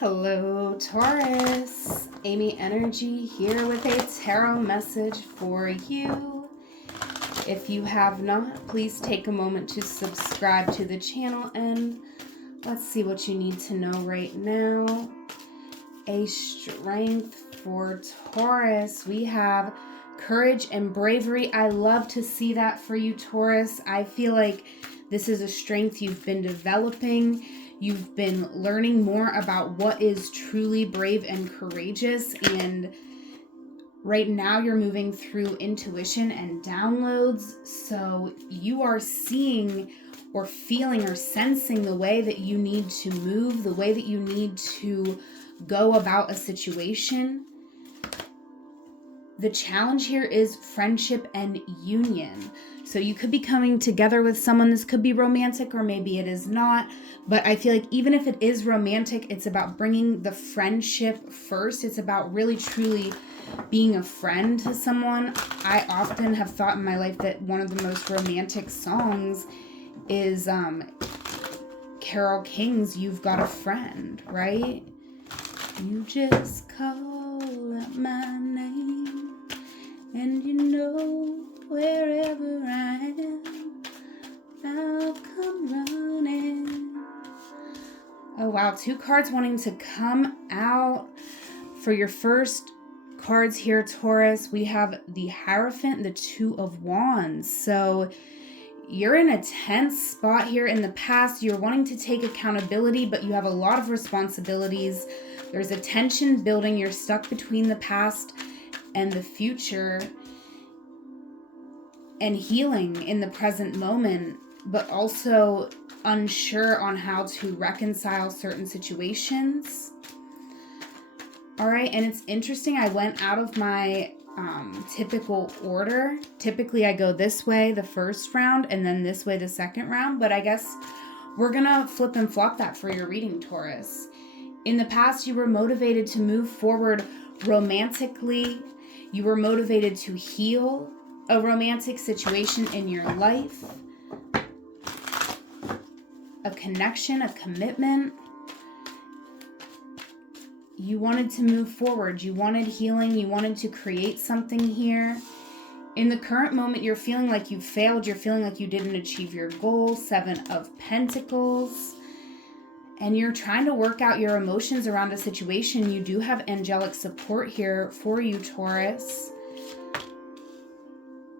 Hello, Taurus. Amy Energy here with a tarot message for you. If you have not, please take a moment to subscribe to the channel and let's see what you need to know right now. A strength for Taurus. We have courage and bravery. I love to see that for you, Taurus. I feel like this is a strength you've been developing. You've been learning more about what is truly brave and courageous, and right now you're moving through intuition and downloads, so you are seeing or feeling or sensing the way that you need to move, the way that you need to go about a situation. The challenge here is friendship and union. So you could be coming together with someone. This could be romantic or maybe it is not. But I feel like even if it is romantic, it's about bringing the friendship first. It's about really truly being a friend to someone. I often have thought in my life that one of the most romantic songs is Carole King's You've Got a Friend, right? You just call out my name and you know wherever I am, I'll come running. Oh wow, 2 cards wanting to come out for your first cards here, Taurus. We have the Hierophant and the 2 of Wands. So you're in a tense spot here. In the past, you're wanting to take accountability, but you have a lot of responsibilities. There's a tension building. You're stuck between the past and the future, and healing in the present moment, but also unsure on how to reconcile certain situations. All right, and it's interesting. I went out of my typical order. Typically, I go this way the first round and then this way the second round, but I guess we're gonna flip and flop that for your reading, Taurus. In the past, you were motivated to move forward romantically. You were motivated to heal a romantic situation in your life, a connection, a commitment. You wanted to move forward. You wanted healing. You wanted to create something here. In the current moment, you're feeling like you failed. You're feeling like you didn't achieve your goal. 7 of Pentacles. And you're trying to work out your emotions around a situation. You do have angelic support here for you, Taurus.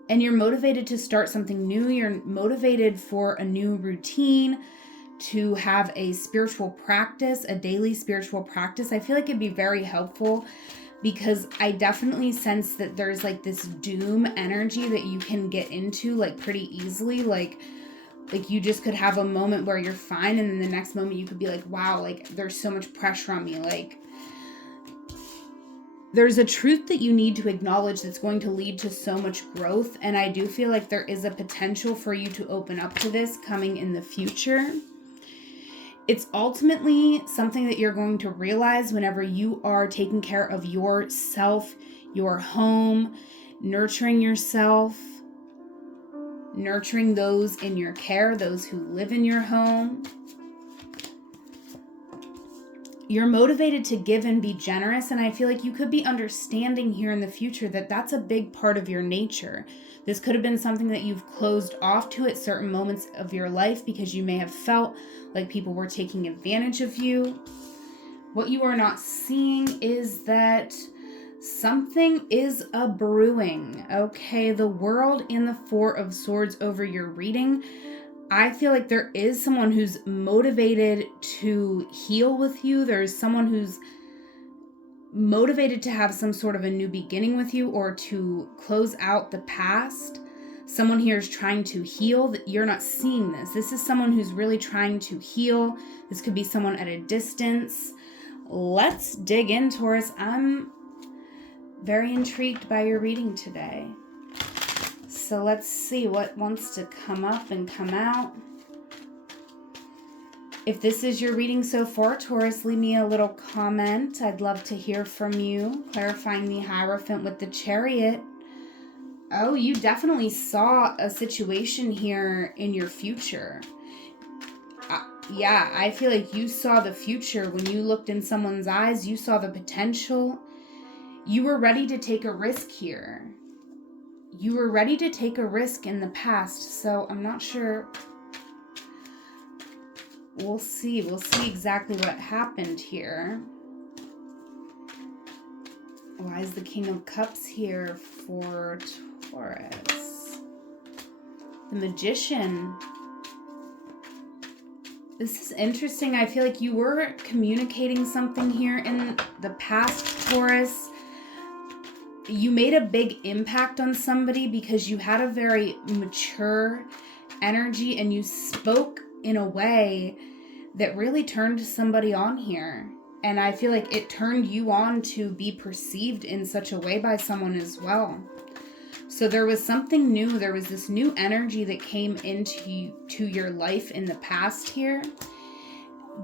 And you're motivated to start something new. You're motivated for a new routine, to have a spiritual practice, a daily spiritual practice. I feel like it'd be very helpful because I definitely sense that there's like this doom energy that you can get into like pretty easily. Like you just could have a moment where you're fine, and then the next moment you could be like, wow, like there's so much pressure on me. Like there's a truth that you need to acknowledge that's going to lead to so much growth. And I do feel like there is a potential for you to open up to this coming in the future. It's ultimately something that you're going to realize whenever you are taking care of yourself, your home, nurturing yourself, nurturing those in your care, those who live in your home. You're motivated to give and be generous, and I feel like you could be understanding here in the future that that's a big part of your nature. This could have been something that you've closed off to at certain moments of your life because you may have felt like people were taking advantage of you. What you are not seeing is that something is a brewing, okay? The World and the 4 of Swords over your reading. I feel like there is someone who's motivated to heal with you. There's someone who's motivated to have some sort of a new beginning with you or to close out the past. Someone here is trying to heal. That you're not seeing this. This is someone who's really trying to heal. This could be someone at a distance. Let's dig in, Taurus. I'm very intrigued by your reading today. So let's see what wants to come up and come out. If this is your reading so far, Taurus, leave me a little comment. I'd love to hear from you. Clarifying the Hierophant with the Chariot. Oh, you definitely saw a situation here in your future. Yeah, I feel like you saw the future. When you looked in someone's eyes, you saw the potential. You were ready to take a risk here. You were ready to take a risk in the past, so I'm not sure. We'll see. We'll see exactly what happened here. Why is the King of Cups here for Taurus? The Magician. This is interesting. I feel like you were communicating something here in the past, Taurus. You made a big impact on somebody because you had a very mature energy and you spoke in a way that really turned somebody on here. And I feel like it turned you on to be perceived in such a way by someone as well. So there was something new. There was this new energy that came into your life in the past here.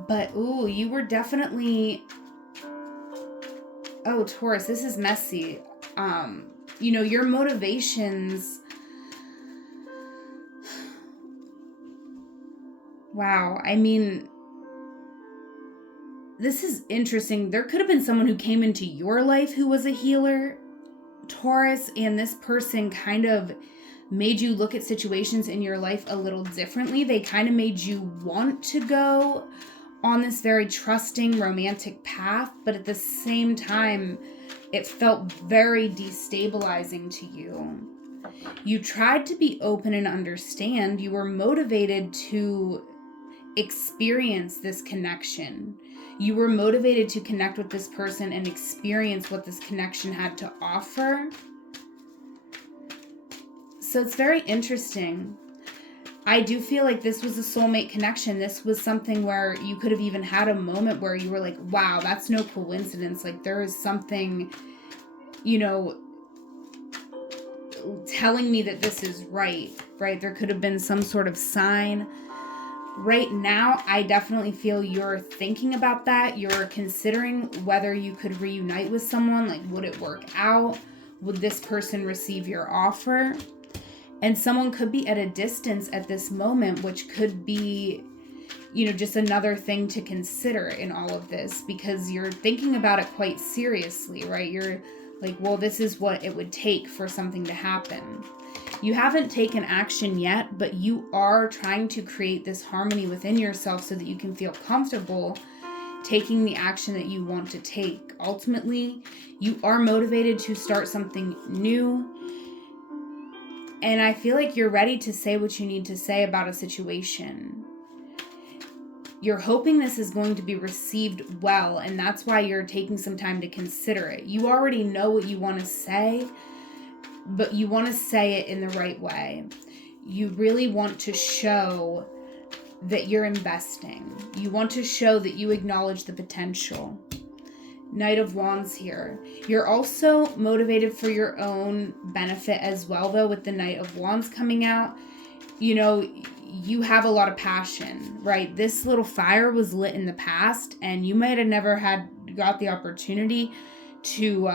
But, ooh, you were definitely... Oh, Taurus, this is messy. You know, your motivations... Wow, I mean... This is interesting. There could have been someone who came into your life who was a healer, Taurus, and this person kind of made you look at situations in your life a little differently. They kind of made you want to go on this very trusting, romantic path, but at the same time, it felt very destabilizing to you. You tried to be open and understand. You were motivated to experience this connection. You were motivated to connect with this person and experience what this connection had to offer. So it's very interesting. I do feel like this was a soulmate connection. This was something where you could have even had a moment where you were like, wow, that's no coincidence. Like there is something, you know, telling me that this is right? There could have been some sort of sign. Right now, I definitely feel you're thinking about that. You're considering whether you could reunite with someone. Like, would it work out? Would this person receive your offer? And someone could be at a distance at this moment, which could be, you know, just another thing to consider in all of this, because you're thinking about it quite seriously, right? You're like, well, this is what it would take for something to happen. You haven't taken action yet, but you are trying to create this harmony within yourself so that you can feel comfortable taking the action that you want to take. Ultimately, you are motivated to start something new. And I feel like you're ready to say what you need to say about a situation. You're hoping this is going to be received well, and that's why you're taking some time to consider it. You already know what you want to say, but you want to say it in the right way. You really want to show that you're investing. You want to show that you acknowledge the potential. Knight of Wands here. You're also motivated for your own benefit as well, though, with the Knight of Wands coming out. You know, you have a lot of passion, right? This little fire was lit in the past, and you might have never got the opportunity to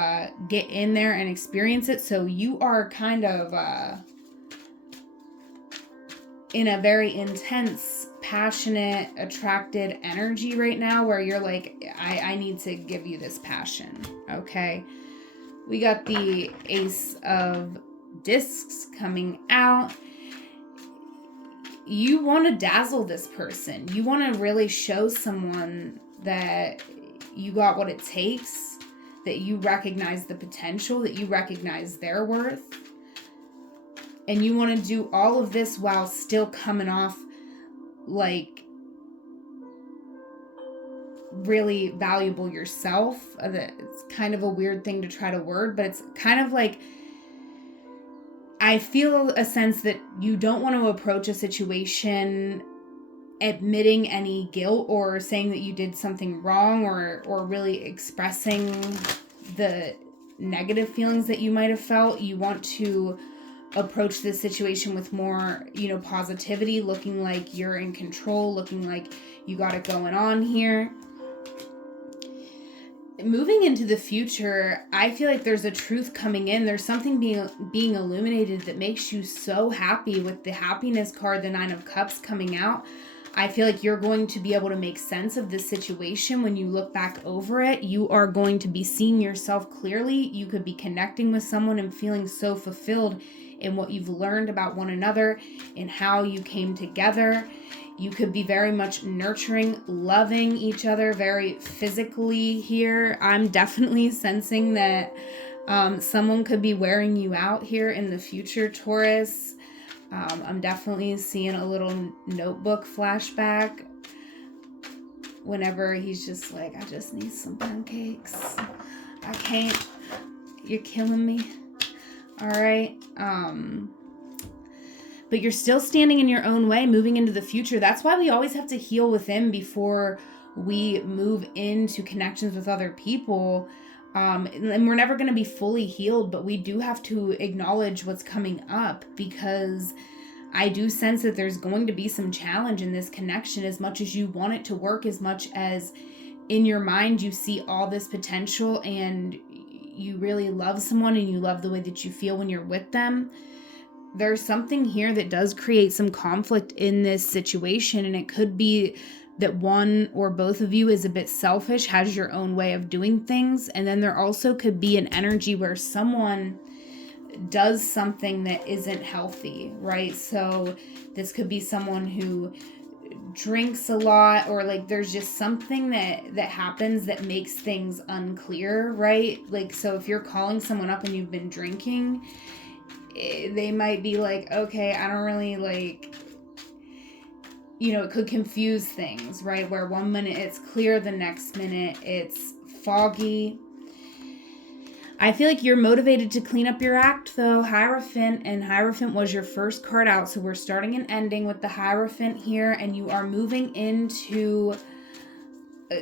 get in there and experience it. So you are kind of in a very intense, passionate, attracted energy right now where you're like, I need to give you this passion. Okay. We got the Ace of Discs coming out. You want to dazzle this person. You want to really show someone that you got what it takes, that you recognize the potential, that you recognize their worth. And you want to do all of this while still coming off like really valuable yourself. It's kind of a weird thing to try to word, but it's kind of like, I feel a sense that you don't want to approach a situation admitting any guilt or saying that you did something wrong or really expressing the negative feelings that you might have felt. You want to approach this situation with more, positivity, looking like you're in control, looking like you got it going on here. Moving into the future, I feel like there's a truth coming in. There's something being illuminated that makes you so happy with the happiness card, the 9 of Cups coming out. I feel like you're going to be able to make sense of this situation when you look back over it. You are going to be seeing yourself clearly. You could be connecting with someone and feeling so fulfilled in what you've learned about one another and how you came together. You could be very much nurturing, loving each other very physically here. I'm definitely sensing that someone could be wearing you out here in the future, Taurus. I'm definitely seeing a little notebook flashback whenever he's just like, I just need some pancakes. I can't. You're killing me. All right. But you're still standing in your own way, moving into the future. That's why we always have to heal within before we move into connections with other people. And we're never going to be fully healed, but we do have to acknowledge what's coming up, because I do sense that there's going to be some challenge in this connection. As much as you want it to work, as much as in your mind you see all this potential and you really love someone and you love the way that you feel when you're with them, there's something here that does create some conflict in this situation. And it could be that one or both of you is a bit selfish, has your own way of doing things. And then there also could be an energy where someone does something that isn't healthy, right? So this could be someone who drinks a lot, or like there's just something that happens that makes things unclear, right? Like, so if you're calling someone up and you've been drinking, they might be like, okay, I don't really like, you know, it could confuse things, right? Where one minute it's clear, the next minute it's foggy. I feel like you're motivated to clean up your act, though, Hierophant, and Hierophant was your first card out. So we're starting and ending with the Hierophant here, and you are moving into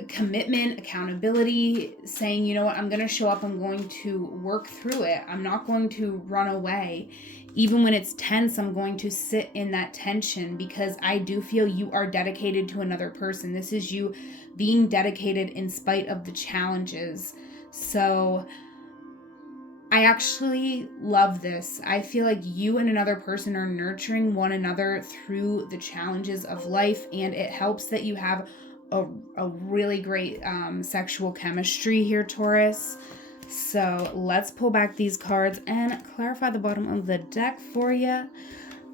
commitment, accountability, saying, you know what, I'm going to show up, I'm going to work through it, I'm not going to run away. Even when it's tense, I'm going to sit in that tension, because I do feel you are dedicated to another person. This is you being dedicated in spite of the challenges. So I actually love this. I feel like you and another person are nurturing one another through the challenges of life, and it helps that you have a really great sexual chemistry here, Taurus. So let's pull back these cards and clarify the bottom of the deck for you.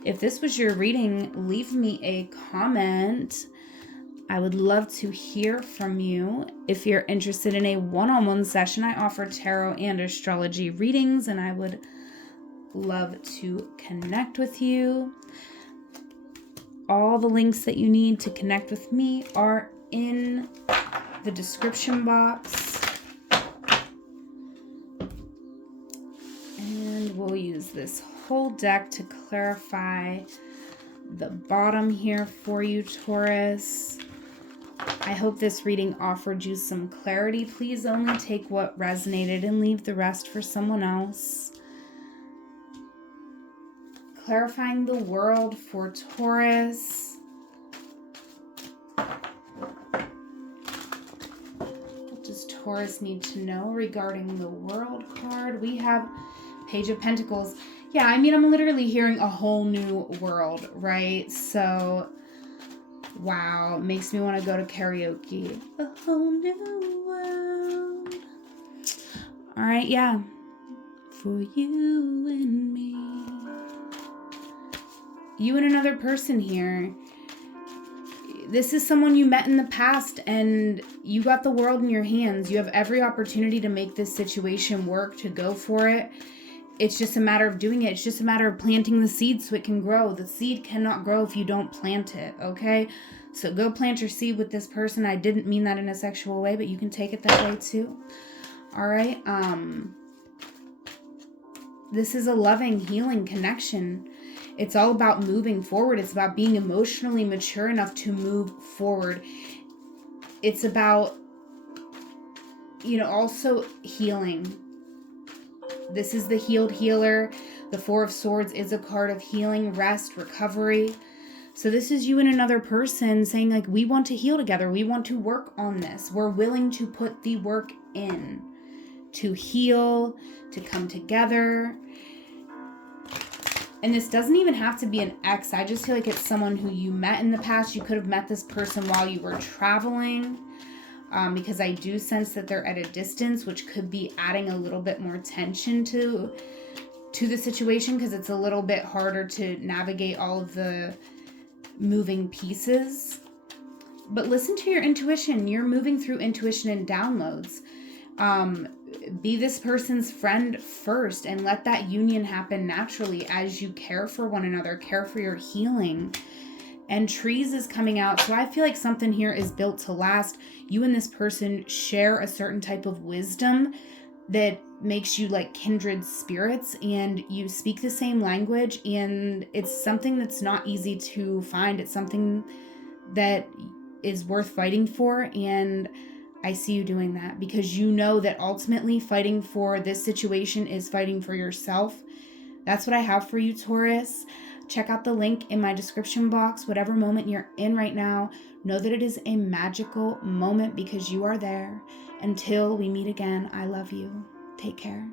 If this was your reading, leave me a comment. I would love to hear from you. If you're interested in a one-on-one session, I offer tarot and astrology readings, and I would love to connect with you. All the links that you need to connect with me are in the description box. And we'll use this whole deck to clarify the bottom here for you, Taurus. I hope this reading offered you some clarity. Please only take what resonated and leave the rest for someone else. Clarifying the world for Taurus. What does Taurus need to know regarding the world card? We have Page of Pentacles. Yeah, I mean, I'm literally hearing a whole new world, right? So, wow, makes me want to go to karaoke. A whole new world. All right, yeah. For you and me. You and another person here. This is someone you met in the past, and you got the world in your hands. You have every opportunity to make this situation work, to go for it. It's just a matter of doing it. It's just a matter of planting the seed so it can grow. The seed cannot grow if you don't plant it, okay? So go plant your seed with this person. I didn't mean that in a sexual way, but you can take it that way too. All right? This is a loving, healing connection. It's all about moving forward. It's about being emotionally mature enough to move forward. It's about, you know, also healing. This is the healed healer. The Four of Swords is a card of healing, rest, recovery. So this is you and another person saying, like, we want to heal together. We want to work on this. We're willing to put the work in to heal, to come together. And this doesn't even have to be an ex. I just feel like it's someone who you met in the past. You could have met this person while you were traveling, because I do sense that they're at a distance, which could be adding a little bit more tension to the situation, because it's a little bit harder to navigate all of the moving pieces. But listen to your intuition. You're moving through intuition and downloads. Be this person's friend first and let that union happen naturally as you care for one another, care for your healing. And trees is coming out. So I feel like something here is built to last. You and this person share a certain type of wisdom that makes you like kindred spirits, and you speak the same language, and it's something that's not easy to find. It's something that is worth fighting for, and I see you doing that because you know that ultimately fighting for this situation is fighting for yourself. That's what I have for you, Taurus. Check out the link in my description box. Whatever moment you're in right now, know that it is a magical moment because you are there. Until we meet again, I love you. Take care.